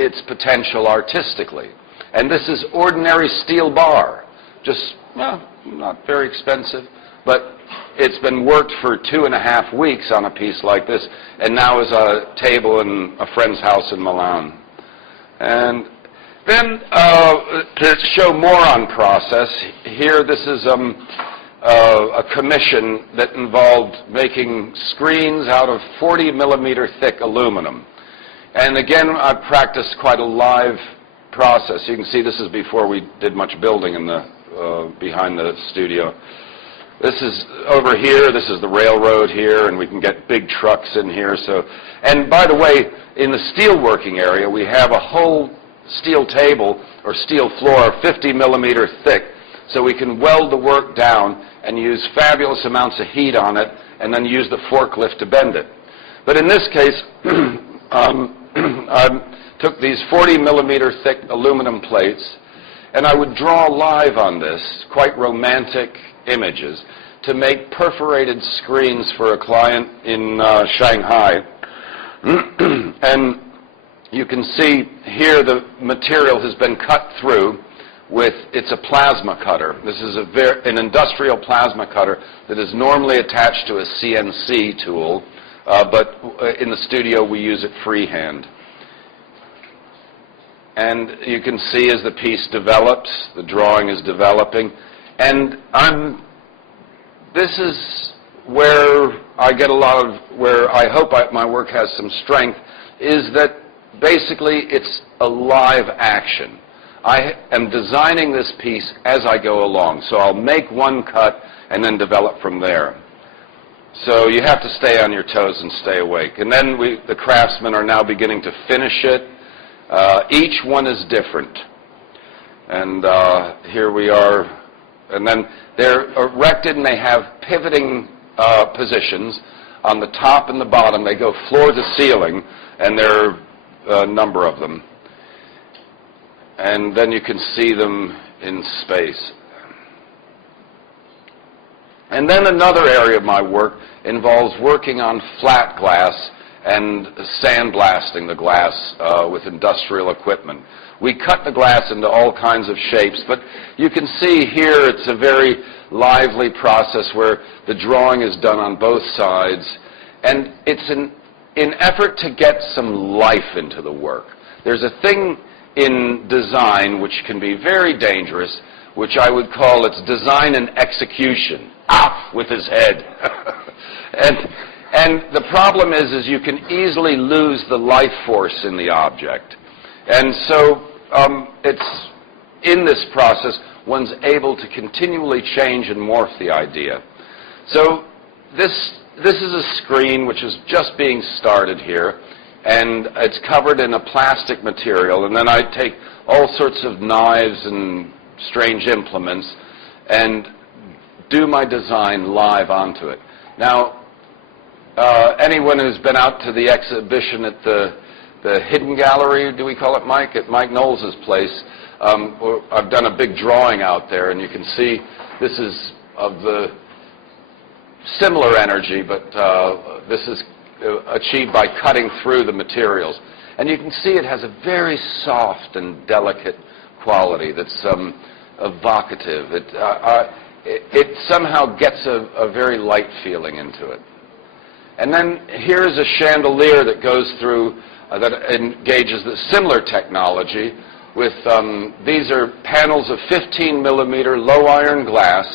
its potential artistically. And this is ordinary steel bar, just not very expensive, but it's been worked for 2.5 weeks on a piece like this, and now is a table in a friend's house in Milan. And then to show more on process, here this is a commission that involved making screens out of 40 millimeter thick aluminum. And again, I practiced quite a live process. You can see this is before we did much building in the behind the studio. This is over here, this is the railroad here, and we can get big trucks in here. So, and by the way, in the steel working area, we have a whole steel table or steel floor 50 millimeter thick, so we can weld the work down and use fabulous amounts of heat on it, and then use the forklift to bend it. But in this case, I took these 40 millimeter thick aluminum plates, and I would draw live on this, quite romantic images, to make perforated screens for a client in Shanghai. And you can see here the material has been cut through with, it's a plasma cutter. This is an industrial plasma cutter that is normally attached to a CNC tool, but in the studio we use it freehand. And you can see as the piece develops, the drawing is developing, and this is where I get a lot of, where I hope my work has some strength, is that basically it's a live action. I am designing this piece as I go along, so I'll make one cut and then develop from there. So you have to stay on your toes and stay awake. And then the craftsmen are now beginning to finish it. Each one is different. And here we are. And then they're erected and they have pivoting positions on the top and the bottom. They go floor to ceiling, and there are a number of them. And then you can see them in space. And then another area of my work involves working on flat glass and sandblasting the glass with industrial equipment. We cut the glass into all kinds of shapes, but you can see here it's a very lively process where the drawing is done on both sides, and it's in effort to get some life into the work. There's a thing in design which can be very dangerous, which I would call its design and execution. Off with his head. And the problem is you can easily lose the life force in the object. And so it's in this process one's able to continually change and morph the idea. So this is a screen which is just being started here, and it's covered in a plastic material, and then I take all sorts of knives and strange implements and do my design live onto it. Now, anyone who's been out to the exhibition at the Hidden Gallery, do we call it, Mike? At Mike Knowles' place, I've done a big drawing out there, and you can see this is of the similar energy, but this is achieved by cutting through the materials. And you can see it has a very soft and delicate quality that's evocative. It somehow gets a very light feeling into it. And then here's a chandelier that goes through, that engages the similar technology with, these are panels of 15 millimeter low iron glass.